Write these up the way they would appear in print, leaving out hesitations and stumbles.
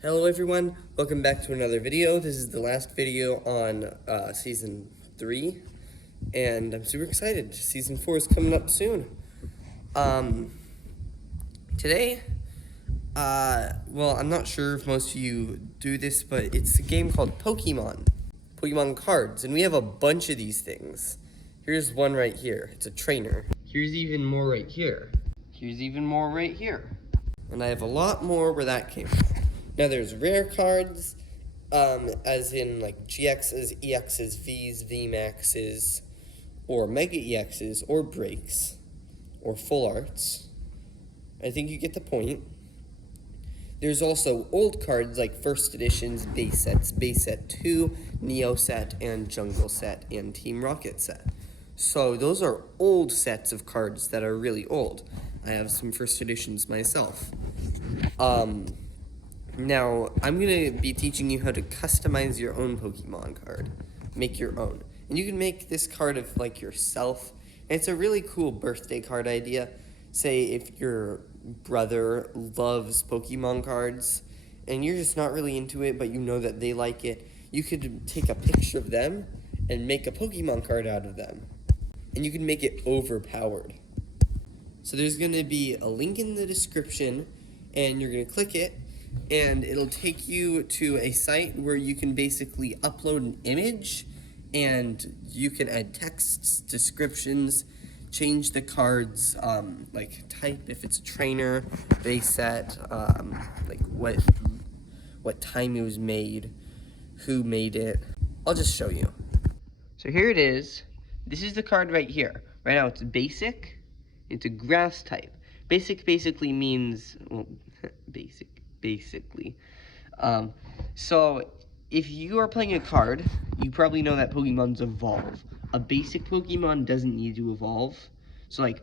Hello everyone, welcome back to another video. This is the last video on Season 3, and I'm super excited. Season 4 is coming up soon. Today, well, I'm not sure if most of you do this, but it's a game called Pokemon cards, and we have a bunch of these things. Here's one right here, it's a trainer. Here's even more right here. Here's even more right here. And I have a lot more where that came from. Now there's rare cards, as in like GXs, EXs, Vs, VMAXs, or Mega EXs, or breaks, or full arts. I think you get the point. There's also old cards like first editions, base sets, base set 2, Neo set, and Jungle set, and Team Rocket set. So those are old sets of cards that are really old. I have some first editions myself. Now, I'm going to be teaching you how to customize your own Pokemon card. Make your own. And you can make this card of, like, yourself. And it's a really cool birthday card idea. Say if your brother loves Pokemon cards, and you're just not really into it, but you know that they like it, you could take a picture of them and make a Pokemon card out of them. And you can make it overpowered. So there's going to be a link in the description, and you're going to click it, and it'll take you to a site where you can basically upload an image, and you can add texts, descriptions, change the cards, like type if it's a trainer, base set, like what time it was made, who made it. I'll just show you. So here it is. This is the card right here. Right now it's basic. It's a grass type. Basic basically means, well, basically. So if you are playing a card, you probably know that Pokemons evolve. A basic Pokemon doesn't need to evolve. So like,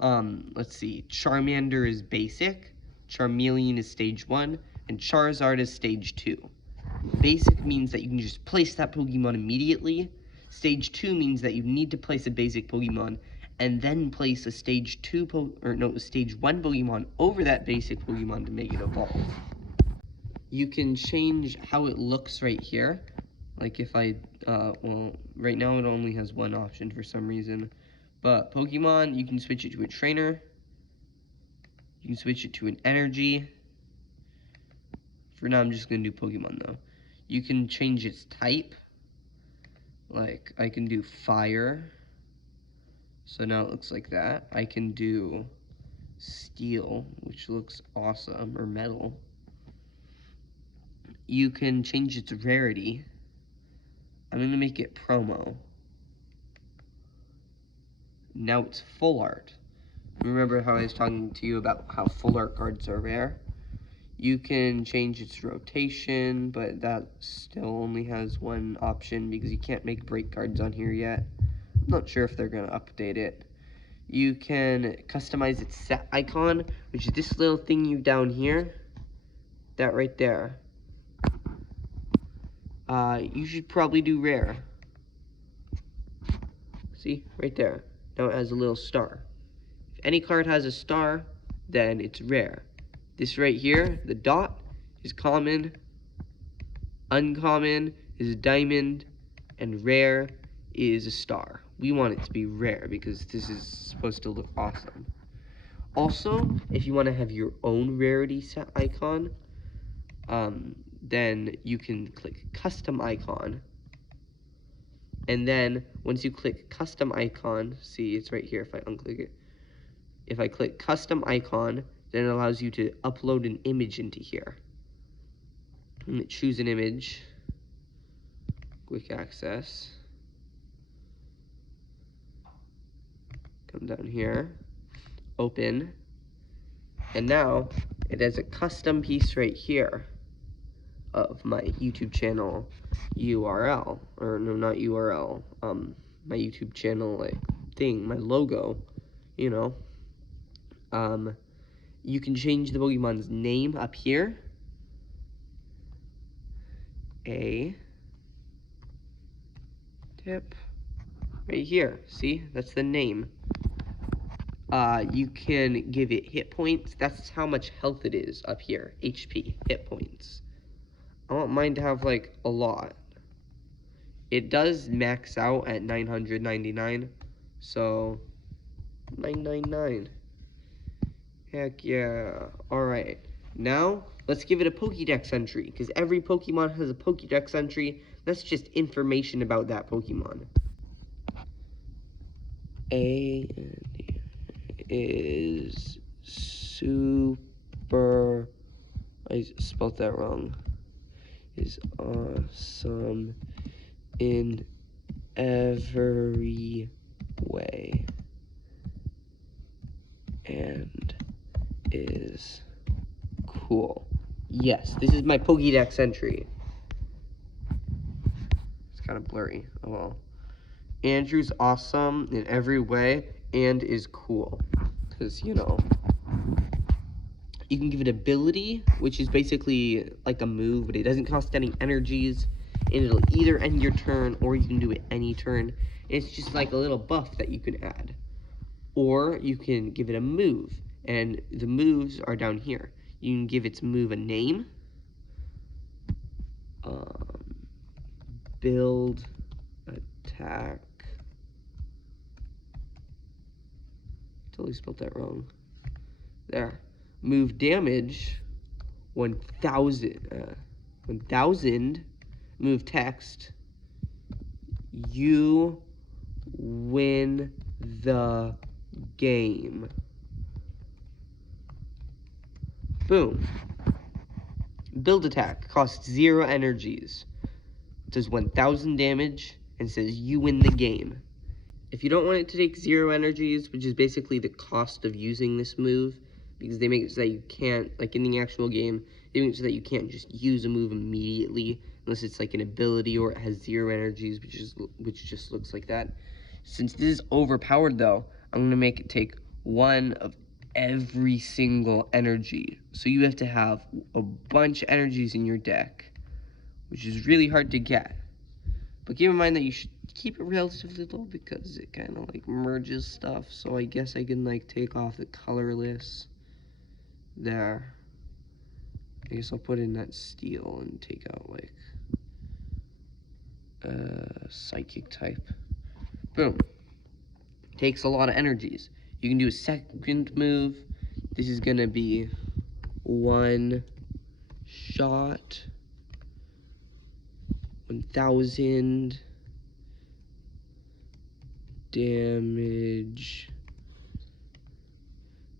let's see, Charmander is basic, Charmeleon is stage 1, and Charizard is stage 2. Basic means that you can just place that Pokemon immediately. Stage 2 means that you need to place a basic Pokemon and then place a stage 1 Pokemon over that basic Pokemon to make it evolve. You can change how it looks right here. Like if I, well, right now it only has one option for some reason. But Pokemon, you can switch it to a trainer. You can switch it to an energy. For now, I'm just going to do Pokemon though. You can change its type. Like, I can do fire. So now it looks like that. I can do steel, which looks awesome, or metal. You can change its rarity. I'm going to make it promo. Now it's full art. Remember how I was talking to you about how full art cards are rare? You can change its rotation, but that still only has one option because you can't make break cards on here yet. I'm not sure if they're going to update it. You can customize its set icon, which is this little thingy down here. That right there. You should probably do rare. See, right there. Now it has a little star. If any card has a star, then it's rare. This right here, the dot, is common. Uncommon is a diamond. And rare is a star. We want it to be rare because this is supposed to look awesome. Also, if you want to have your own rarity set icon, then you can click custom icon. And then once you click custom icon, see it's right here if I unclick it. If I click custom icon, then it allows you to upload an image into here. Choose an image, quick access. Come down here, open, and now it has a custom piece right here of my YouTube channel URL, or no, not URL, my YouTube channel like thing, my logo, you know. You can change the Pokemon's name up here. A tip right here. See, that's the name. You can give it hit points. That's how much health it is up here. HP, hit points. I want mine to have like a lot. It does max out at 999, so 999. Heck yeah. Alright, now let's give it a Pokédex entry, because every Pokemon has a Pokédex entry. That's just information about that Pokemon. A is super, I spelled that wrong, is awesome in every way and is cool. Yes, this is my Pokédex entry. It's kind of blurry. Oh well. Andrew's awesome in every way and is cool. Because, you know, you can give it ability, which is basically like a move, but it doesn't cost any energies. And it'll either end your turn or you can do it any turn. It's just like a little buff that you can add. Or you can give it a move, and the moves are down here. You can give its move a name, build, attack. Totally spelled that wrong. There. Move damage, 1,000. 1,000. Move text. You win the game. Boom. Build attack costs 0 energies. Does 1,000 damage and says you win the game. If you don't want it to take 0 energies, which is basically the cost of using this move, because they make it so that you can't, like in the actual game, they make it so that you can't just use a move immediately unless it's like an ability or it has 0 energies, which just looks like that. Since this is overpowered though, I'm gonna make it take 1 of every single energy. So you have to have a bunch of energies in your deck, which is really hard to get. But keep in mind that you should keep it relatively low because it kind of like merges stuff. So I guess I can like take off the colorless there. I guess I'll put in that steel and take out like psychic type. Boom. Takes a lot of energies. You can do a second move. This is gonna be 1 shot, 1,000 damage.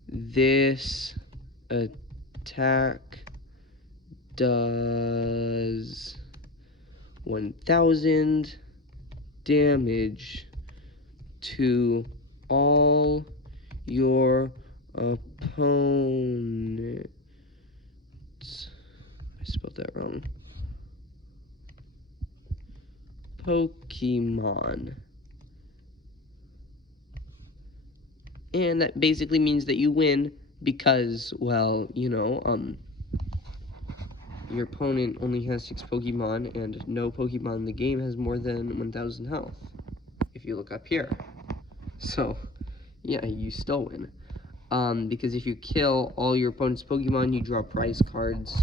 This attack does 1,000 damage to all your opponents. I spelled that wrong. Pokemon. And that basically means that you win because, well, you know, your opponent only has 6 Pokemon and no Pokemon in the game has more than 1,000 health, if you look up here. So, yeah, you still win. Because if you kill all your opponent's Pokemon, you draw prize cards.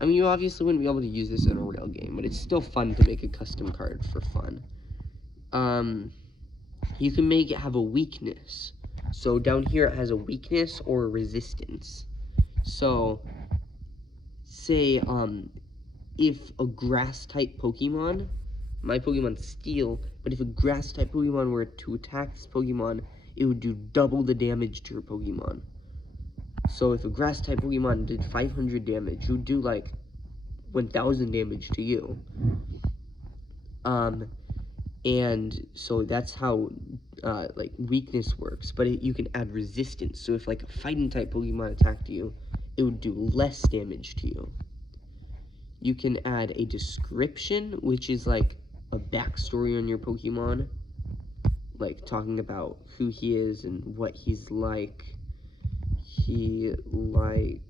I mean, you obviously wouldn't be able to use this in a real game, but it's still fun to make a custom card for fun. You can make it have a weakness. So down here it has a weakness or a resistance. So, say, if a grass-type Pokemon, my Pokemon's Steel, but if a grass-type Pokemon were to attack this Pokemon, it would do double the damage to your Pokemon. So if a grass-type Pokemon did 500 damage, it would do, like, 1,000 damage to you. And so that's how, like, weakness works. But you can add resistance. So if, like, a fighting-type Pokemon attacked you, it would do less damage to you. You can add a description, which is, like, a backstory on your Pokemon. Like, talking about who he is and what he's like. He likes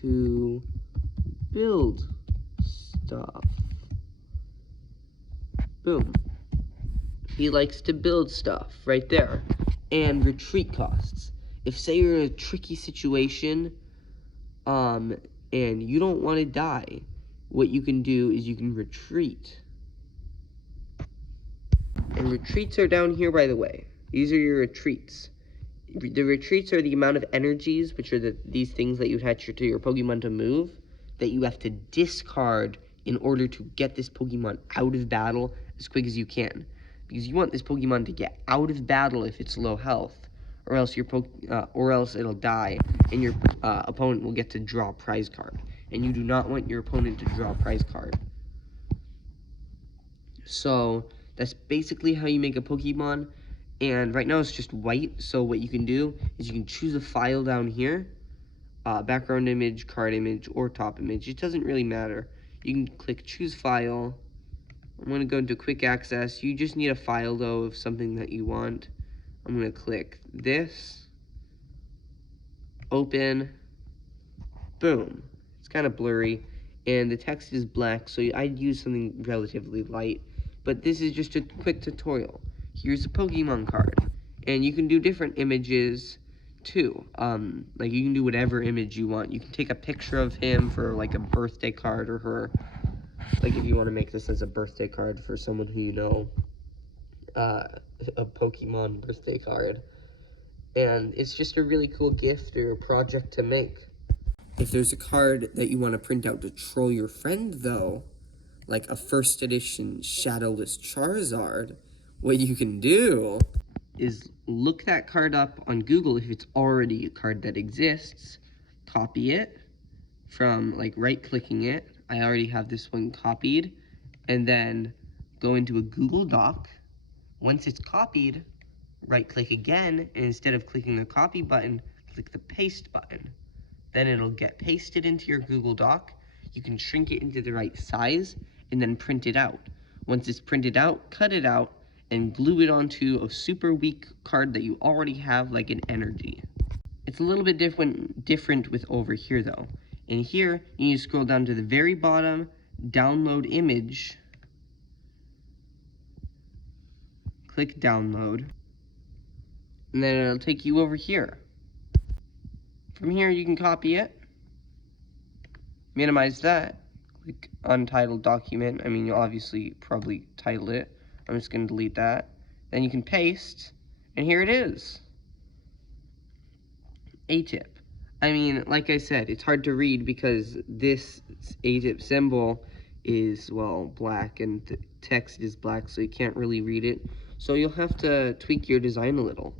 to build stuff. Boom. He likes to build stuff right there. And retreat costs. If, say, you're in a tricky situation, and you don't want to die, what you can do is you can retreat. And retreats are down here, by the way. These are your retreats. The retreats are the amount of energies, which are these things that you attach to your Pokemon to move, that you have to discard in order to get this Pokemon out of battle as quick as you can. Because you want this Pokemon to get out of battle if it's low health, or else it'll die, and your opponent will get to draw a prize card. And you do not want your opponent to draw a prize card. So that's basically how you make a Pokemon. And right now it's just white, so what you can do is you can choose a file down here, background image, card image, or top image. It doesn't really matter. You can click choose file. I'm going to go into quick access. You just need a file though of something that you want. I'm going to click this, open, boom. It's kind of blurry, and the text is black, so I'd use something relatively light. But this is just a quick tutorial. Here's a Pokemon card, and you can do different images too. Like you can do whatever image you want. You can take a picture of him for like a birthday card, or her. Like if you want to make this as a birthday card for someone who you know, a Pokemon birthday card. And it's just a really cool gift or project to make. If there's a card that you want to print out to troll your friend though, like a first edition Shadowless Charizard, what you can do is look that card up on Google if it's already a card that exists, copy it from like right-clicking it. I already have this one copied, and then go into a Google Doc. Once it's copied, right-click again, and instead of clicking the copy button, click the paste button. Then it'll get pasted into your Google Doc. You can shrink it into the right size, and then print it out. Once it's printed out, cut it out, and glue it onto a super weak card that you already have, like an energy. It's a little bit different with over here though. In here, you need to scroll down to the very bottom, download image, click download, and then it'll take you over here. From here, you can copy it, minimize that, click untitled document. I mean, you'll obviously probably title it. I'm just going to delete that. Then you can paste, and here it is. A-tip. I mean, like I said, it's hard to read because this A-tip symbol is, well, black, and the text is black, so you can't really read it. So you'll have to tweak your design a little.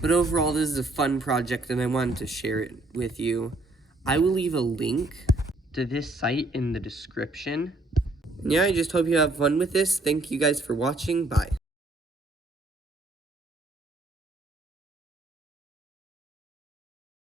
But overall, this is a fun project, and I wanted to share it with you. I will leave a link to this site in the description. Yeah, I just hope you have fun with this. Thank you guys for watching. Bye.